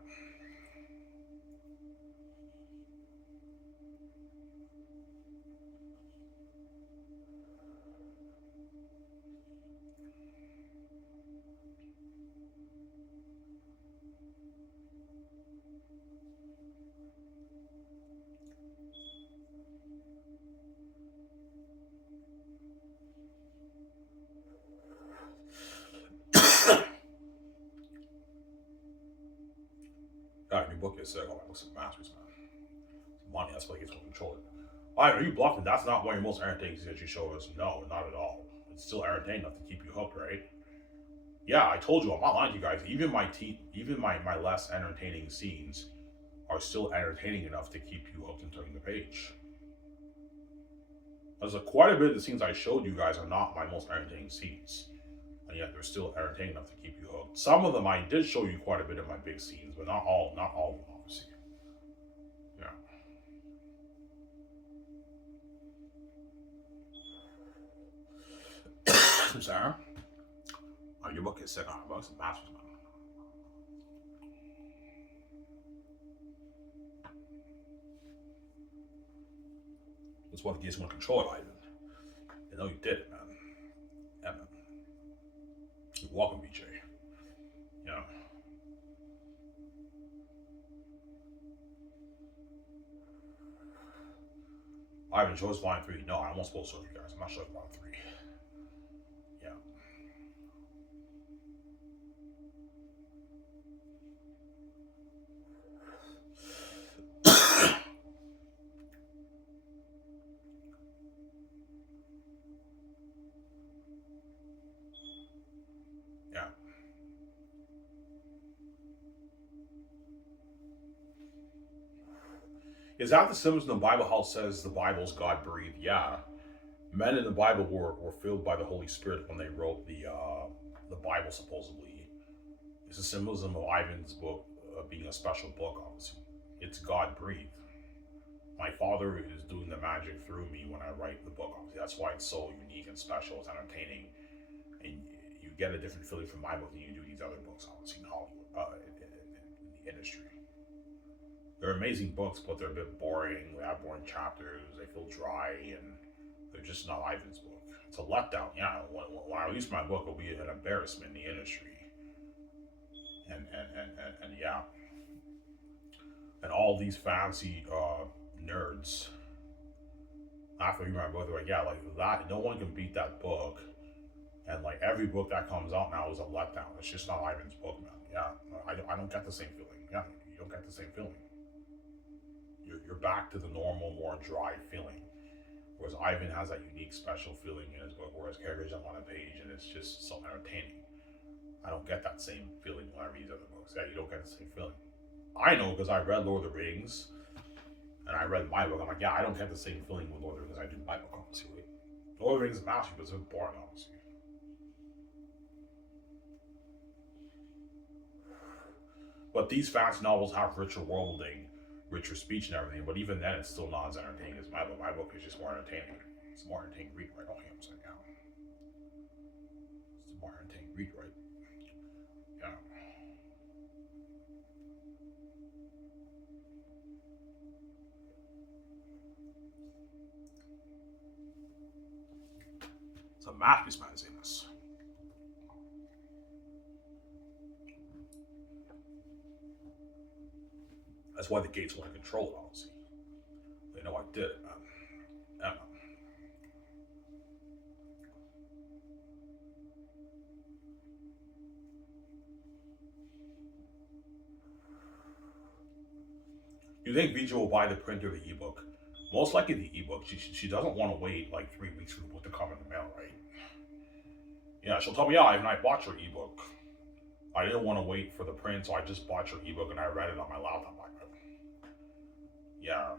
Your book is sick. Oh, my book's a masterpiece, man. Money, that's what gets to control it. Alright, are you bluffing? That's not one of your most entertaining things that you show us. No, not at all. It's still entertaining enough to keep you hooked, right? Yeah, I told you, I'm not lying to you guys. Even my less entertaining scenes are still entertaining enough to keep you hooked and turning the page. There's quite a bit of the scenes I showed you guys are not my most entertaining scenes. And yet they're still entertaining enough to keep you hooked. Some of them I did show you quite a bit of my big scenes, but not all of them, obviously. Yeah. Sarah? Oh, your book is sick on $100. Masters, man. That's what gives you want to control it, Ivan. You know you did it, man. Yeah, man. You're welcome, BJ. Yeah. Ivan chose line 3. No, I won't spoil for you guys. I'm not showing line 3. Yeah. Yeah. Is that the symbols in the Bible how it says the Bible's God breathed? Yeah. Men in the Bible were filled by the Holy Spirit when they wrote the Bible, supposedly. It's a symbolism of Ivan's book being a special book, obviously. It's God breathed. My father is doing the magic through me when I write the book, obviously. That's why it's so unique and special. It's entertaining. And you get a different feeling from my book than you do these other books, obviously, in Hollywood, in the industry. They're amazing books, but they're a bit boring. They have boring chapters. They feel dry, and they're just not Ivan's book. It's a letdown. Yeah, when I release my book, it'll be an embarrassment in the industry. And yeah, and all these fancy nerds after reading my book, they're like, yeah, like that. No one can beat that book. And like every book that comes out now is a letdown. It's just not Ivan's book, man. Yeah, I don't get the same feeling. Yeah, you don't get the same feeling. You're back to the normal, more dry feeling. Whereas Ivan has that unique, special feeling in his book, whereas characters jump on a page and it's just so entertaining. I don't get that same feeling when I read these other books. Yeah, you don't get the same feeling. I know because I read Lord of the Rings and I read my book. I'm like, yeah, I don't get the same feeling with Lord of the Rings as I do my book, obviously. Lord of the Rings is masterpiece, but it's a bit boring, obviously. But these fantasy novels have richer worlding, richer speech and everything, but even then it's still not as entertaining as my book. My book is just more entertaining. It's more entertaining read, right? Oh, yeah, I'm saying, yeah. It's more entertaining read, right? Yeah. a masterpiece, man, Xanus. That's why the gates want to control it, honestly. They know I did it, man. Yeah, man. You think Vija will buy the print or the ebook? Most likely the ebook. She doesn't want to wait like 3 weeks for the book to come in the mail, right? Yeah, she'll tell me, yeah, and I bought your ebook. I didn't want to wait for the print, so I just bought your ebook and I read it on my laptop. Yeah.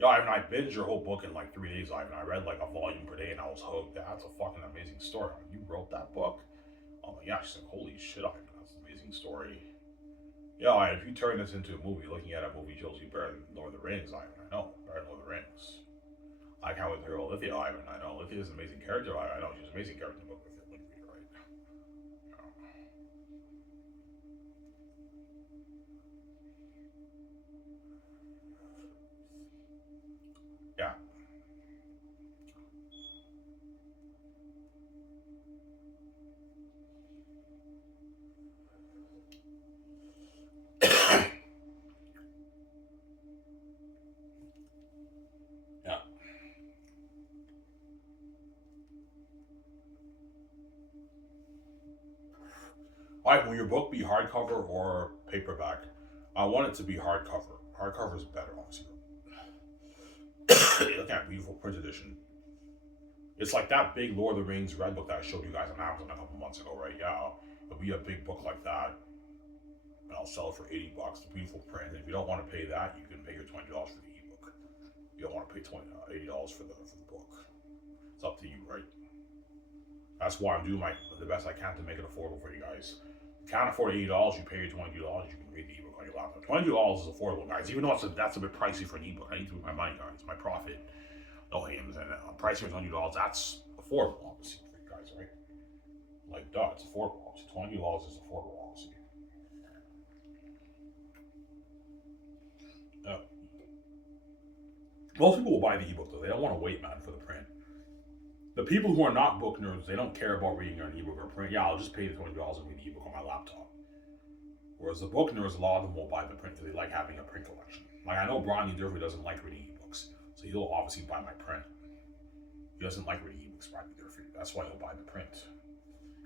Yeah, I binged your whole book in like 3 days, Ivan. I read like a volume per day and I was hooked. That's a fucking amazing story. You wrote that book? Oh my gosh, she's like, holy shit, Ivan, that's an amazing story. Yeah, if you turn this into a movie, looking at a movie shows you better than Lord of the Rings, Ivan. I know, better than Lord of the Rings. I can't wait to hear Olivia, Ivan. I know Olivia is an amazing character. I know she's an amazing character in the book with it. Right? Yeah. Yeah. Alright, will your book be hardcover or paperback? I want it to be hardcover. Hardcover is better, honestly. Look at beautiful print edition. It's like that big Lord of the Rings red book that I showed you guys on Amazon a couple months ago, right? Yeah, it'll be a big book like that, and I'll sell it for $80. The beautiful print. And if you don't want to pay that, you can pay your $20 for the ebook. You don't want to pay $80 for the book. It's up to you, right? That's why I'm doing the best I can to make it affordable for you guys. If you can't afford $80, you pay your $20. You can read the ebook on your laptop. $20 is affordable, guys. Even though that's a bit pricey for an ebook. I need to make my money, guys. My profit. No names and pricing for $20. That's affordable, obviously, for you guys, right? Like, duh, it's affordable. Obviously, $20 is affordable, obviously. Yeah. Most people will buy the ebook though. They don't want to wait, man, for the print. The people who are not book nerds, they don't care about reading an ebook or print. Yeah, I'll just pay the $20 and read the ebook on my laptop. Whereas the book nerds, a lot of them will buy the print because they like having a print collection. Like, I know Bronny Durfee doesn't like reading ebooks, so he'll obviously buy my print. He doesn't like reading ebooks, Bronny Durfee. That's why he'll buy the print.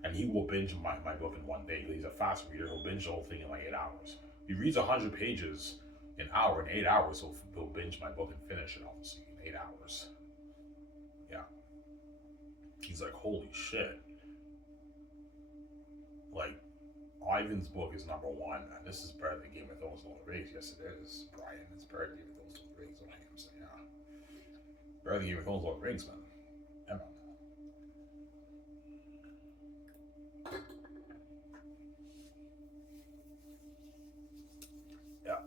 And he will binge my book in one day. He's a fast reader. He'll binge the whole thing in like 8 hours. He reads 100 pages an hour. In 8 hours, he'll binge my book and finish it, obviously, in 8 hours. Yeah. He's like, holy shit. Like, Ivan's book is number one, and this is better than Game of Thrones Lord of the Rings. Yes, it is, Brian. It's better than Game of Thrones Lord of the Rings. What I am saying, yeah. Better than Game of Thrones Lord of the Rings, man. Yeah, man. Yeah.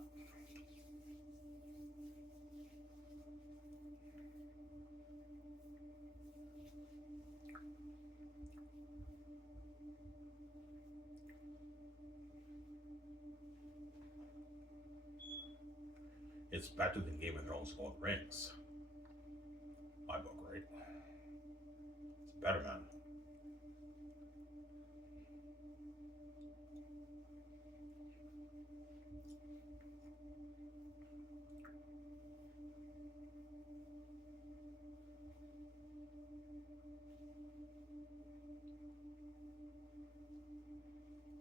It's better than Game of Thrones Lord of the Rings. My book, right? It's better, man.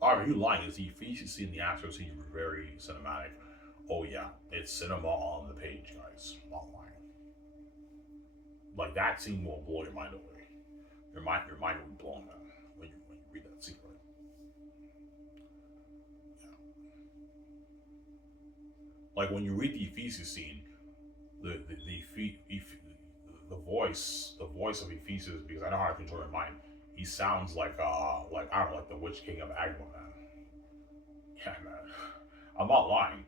Are you lying? Is the efficiency in the actual scene very cinematic? Oh yeah, it's cinema on the page, guys. I'm not lying. Like, that scene will blow your mind away. Your mind will be blown, man, when you read that scene, right? Yeah. Like, when you read the Ephesus scene, the voice of Ephesus, because I know how to control your mind. He sounds like I don't know, like the Witch King of Agma, man. Yeah, man. I'm not lying.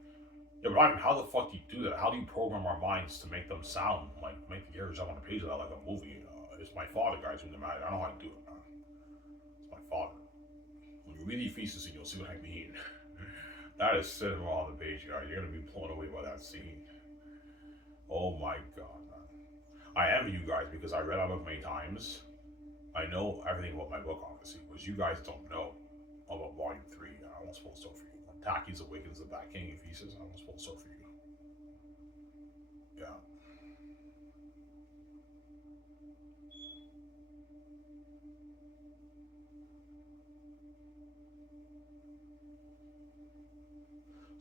Yeah, but Ivan, how the fuck do you do that? How do you program our minds to make them sound like, make the characters up on the page of that like a movie? It's my father, guys, who's the man. I don't know how to do it, man. It's my father. When you read the Ephesus scene, you'll see what I mean. That is cinema on the page, guys. You're gonna be blown away by that scene. Oh my god, man. I envy you guys because I read that book many times. I know everything about my book, obviously, which you guys don't know about Volume 3. I won't spoil stuff for you. When Takis awakens the Bat King Ephesus, I won't spoil stuff for you. Yeah.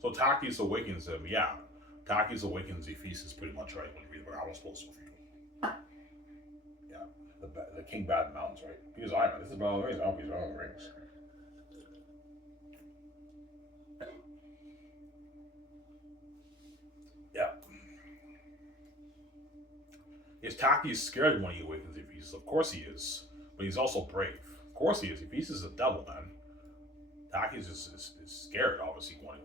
So Takis awakens him, yeah. Takis awakens Ephesus pretty much right when you read the book. I won't spoil stuff for you. Yeah. The King Bad Mountains, right? Because this is Battle of the Rings. I don't use Battle of the Rings. Yeah. Is Taki scared when he awakens Ephesus? Of course he is. But he's also brave. Of course he is. Ephesus is a devil, man. Taki is scared, obviously, when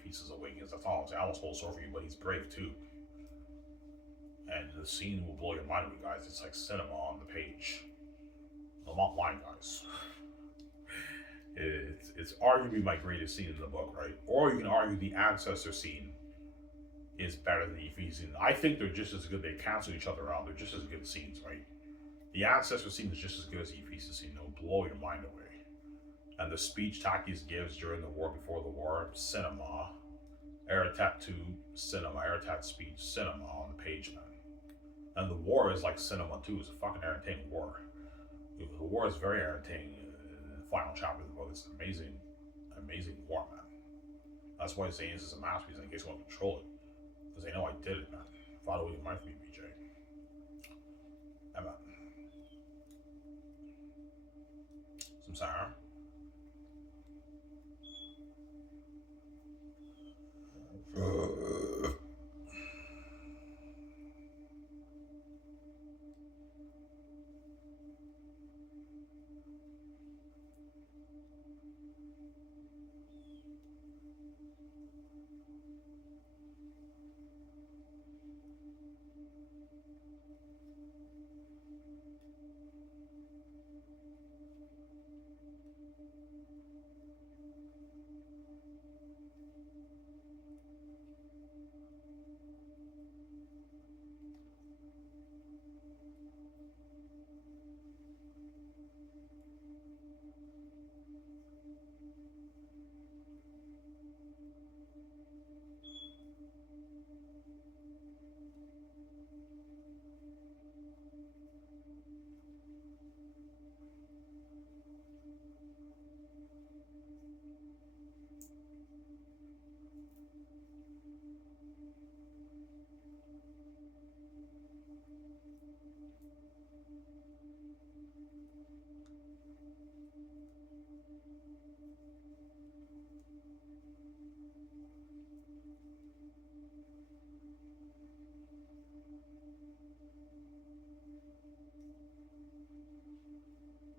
Ephesus awakens. That's all I'm saying. I almost hold sore for you, but he's brave too. And the scene will blow your mind, you guys. It's like cinema on the page. I'm not lying, guys. It's arguably my greatest scene in the book, right? Or you can argue the ancestor scene is better than the Ephesian. I think they're just as good. They cancel each other out. They're just as good scenes, right? The ancestor scene is just as good as the Ephesian scene. It'll blow your mind away. And the speech Takis gives during the war, before the war, cinema. Aratat 2, cinema. Aratat speech, cinema on the page, man. And the war is like cinema too. It's a fucking entertaining war. The war is very entertaining. The final chapter of the book is an amazing, amazing war, man. That's why Xanus is a masterpiece, in case you want to control it. Because they know I did it, man. Follow your mind for me, BJ. Yeah, man. Some Sarah.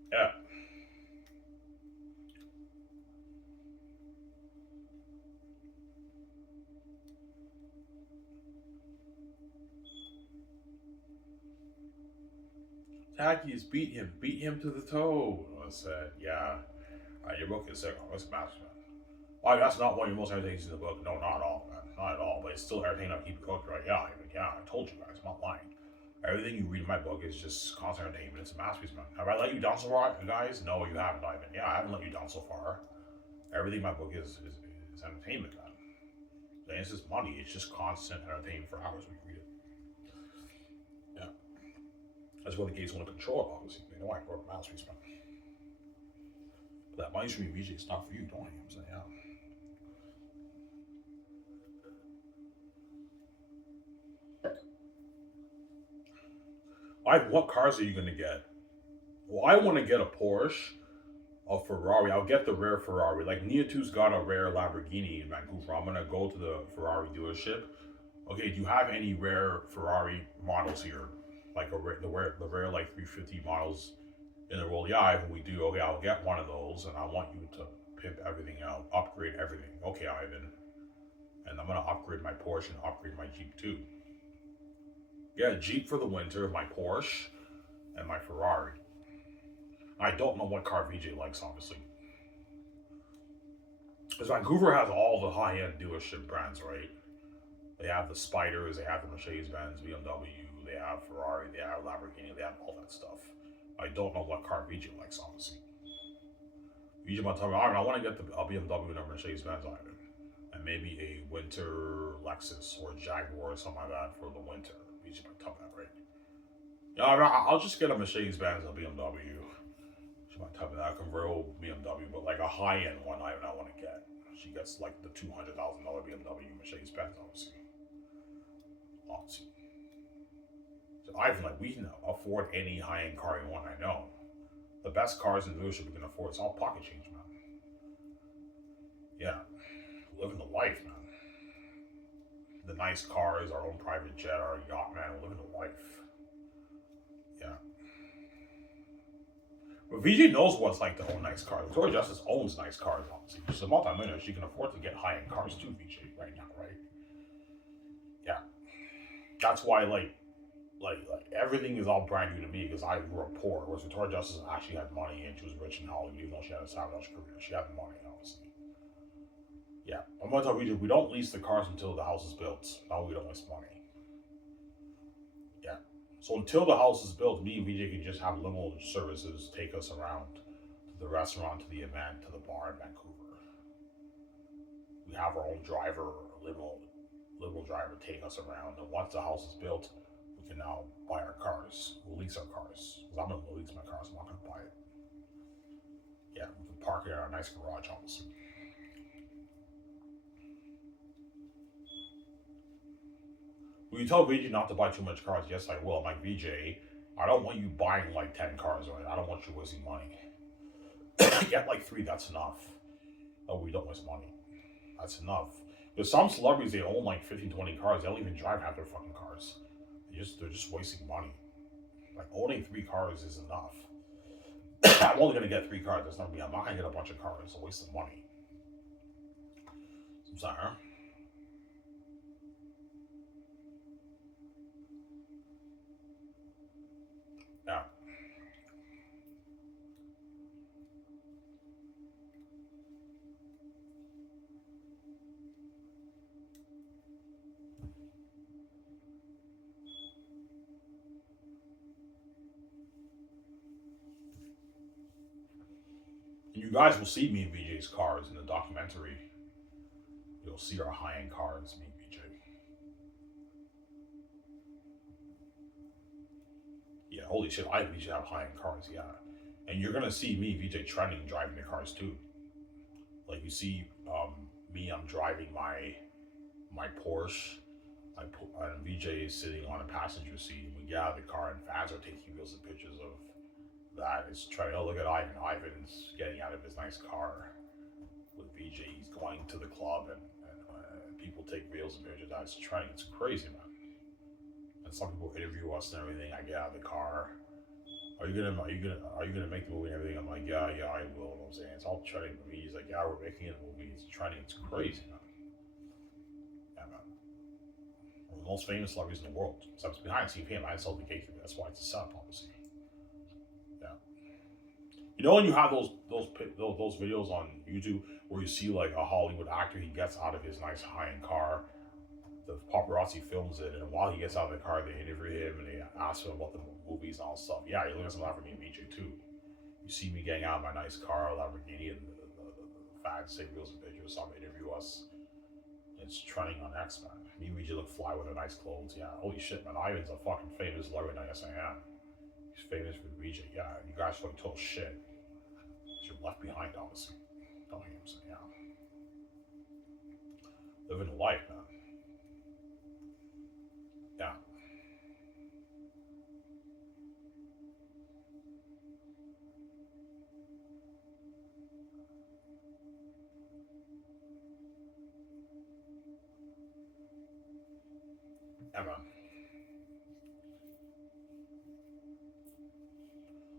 Yeah. Takis beat him to the toe. I said, yeah. Your book is sick. It's a masterpiece, man. Why, that's not one of your most entertaining things in the book. No, not at all, man. Not at all. But it's still entertaining enough to keep it hooked, right? Yeah, I told you guys. I'm not lying. Everything you read in my book is just constant entertainment. It's a masterpiece, man. Have I let you down so far, guys? No, you haven't, Ivan. Yeah, I haven't let you down so far. Everything in my book is entertainment, man. And it's just money. It's just constant entertainment for hours when you read it. Yeah. That's what the gates want to control it, obviously. They know I wrote a masterpiece, man. But that money's from you, BJ. It's not for you, don't you? I'm saying, yeah. What cars are you gonna get? Well, I want to get a Porsche, a Ferrari. I'll get the rare Ferrari. Like Nia2's got a rare Lamborghini in Vancouver. I'm gonna go to the Ferrari dealership. Okay, do you have any rare Ferrari models here? Like the rare like 350 models in the world? Yeah, Ivan, we do. Okay, I'll get one of those, and I want you to pimp everything out, upgrade everything. Okay, Ivan, and I'm gonna upgrade my Porsche and upgrade my Jeep too. Yeah, Jeep for the winter, my Porsche, and my Ferrari. I don't know what car VJ likes, obviously. Because Vancouver has all the high end dealership brands, right? They have the Spiders, they have the Mercedes Benz, BMW, they have Ferrari, they have Lamborghini, they have all that stuff. I don't know what car VJ likes, honestly. VJ might tell me, I want to get a BMW and a Mercedes Benz Ivan. And maybe a winter Lexus or Jaguar or something like that for the winter. VJ might tell me that, right? Yeah, I'll just get a Mercedes Benz and a BMW. She might tell me that, a convertible BMW, but like a high end one I want to get. She gets like the $200,000 BMW Mercedes Benz, obviously. Obviously. So Ivan, like, we can afford any high end car you want, I know. The best cars in the dealership we can afford, it's all pocket change, man. Yeah. Living the life, man. The nice cars, our own private jet, our yacht, man, we're living the life. Yeah. But VJ knows what it's like to own nice cars. Victoria Justice owns nice cars, obviously. She's a multi-millionaire. She can afford to get high-end cars too, VJ, right now, right? Yeah. That's why, like everything is all brand new to me because I grew up poor. Whereas Victoria Justice actually had money and she was rich in Hollywood, even though she had a sabotage career. She had money, obviously. Yeah. I'm going to tell VJ, we don't lease the cars until the house is built. Now we don't waste money. Yeah. So until the house is built, me and VJ can just have limo services take us around to the restaurant, to the event, to the bar in Vancouver. We have our own driver, limo driver take us around. And once the house is built, we can now buy our cars. We'll lease our cars. Because I'm going to lease my car, so I'm not going to buy it. Yeah, we can park it in our nice garage, obviously. Will you tell VJ not to buy too much cars? Yes, I will. I'm like, VJ, I don't want you buying like 10 cars, right? I don't want you wasting money. Get like 3, that's enough. Oh, we don't waste money. That's enough. There's some celebrities, they own like 15, 20 cars. They don't even drive half their fucking cars. They're just wasting money. Like, owning 3 cars is enough. I'm only gonna get 3 cars. That's not me. I'm not gonna get a bunch of cars. It's a waste of money. I'm sorry, huh? Yeah. And you guys will see me in VJ's cars in the documentary. You'll see our high-end cars, me and VJ. Yeah, holy shit, I and VJ have high-end cars, yeah. And you're gonna see me, VJ, trending driving the cars too. Like you see, me, I'm driving my Porsche. And VJ is sitting on a passenger seat, and we get out of the car, and fans are taking videos and pictures of that. It's trying. Oh, look at Ivan. Ivan's getting out of his nice car with VJ. He's going to the club, and people take videos and pictures. That's trending. It's crazy, man. And some people interview us and everything. I get out of the car. Are you gonna make the movie and everything? I'm like, yeah, I will. You know what I'm saying? It's all trending. He's like, yeah, we're making a movie. It's trending. It's crazy, man. Yeah, man. One of the most famous celebrities in the world. So it's behind the scene fame. I sold the cake. That's why it's a setup, obviously. Yeah. You know when you have those videos on YouTube where you see like a Hollywood actor, he gets out of his nice high-end car, the paparazzi films it, and while he gets out of the car, they interview him and they ask him about the movies and all stuff. Yeah, you look at some of that for me and BJ too. You see me getting out of my nice car, Lamborghini, and the fans take videos and pictures. Some interview us. It's trending on X, man. Me and BJ look fly with our nice clothes. Yeah, holy shit, man. Ivan's a fucking famous celebrity. Yes, I am. He's famous for BJ. Yeah, you guys fucking total shit. You're left behind, obviously. Don't hear him say, yeah. Living a life, man. Yeah. Yeah, man.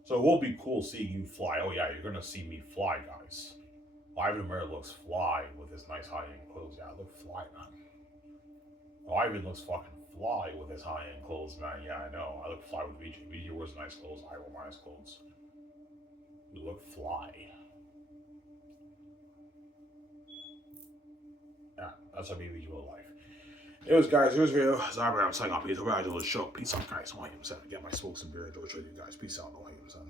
So it will be cool seeing you fly. Oh yeah, you're gonna see me fly, guys. Ivan Miller looks fly with his nice high-end clothes. Yeah, I look fly, man. Oh, Ivan looks fucking fly with his high-end clothes, man. Yeah, I know. I look fly with VJ. VJ wears nice clothes. I wear nice clothes. We look fly. Yeah, that's how me and VJ live life. Anyways, guys, here's the video. I'm signing off. Peace. Hope you guys enjoyed the show. Peace out, guys. I want him, son. Get my smokes and beer. Enjoy the show, you guys. Peace out. I want him, son.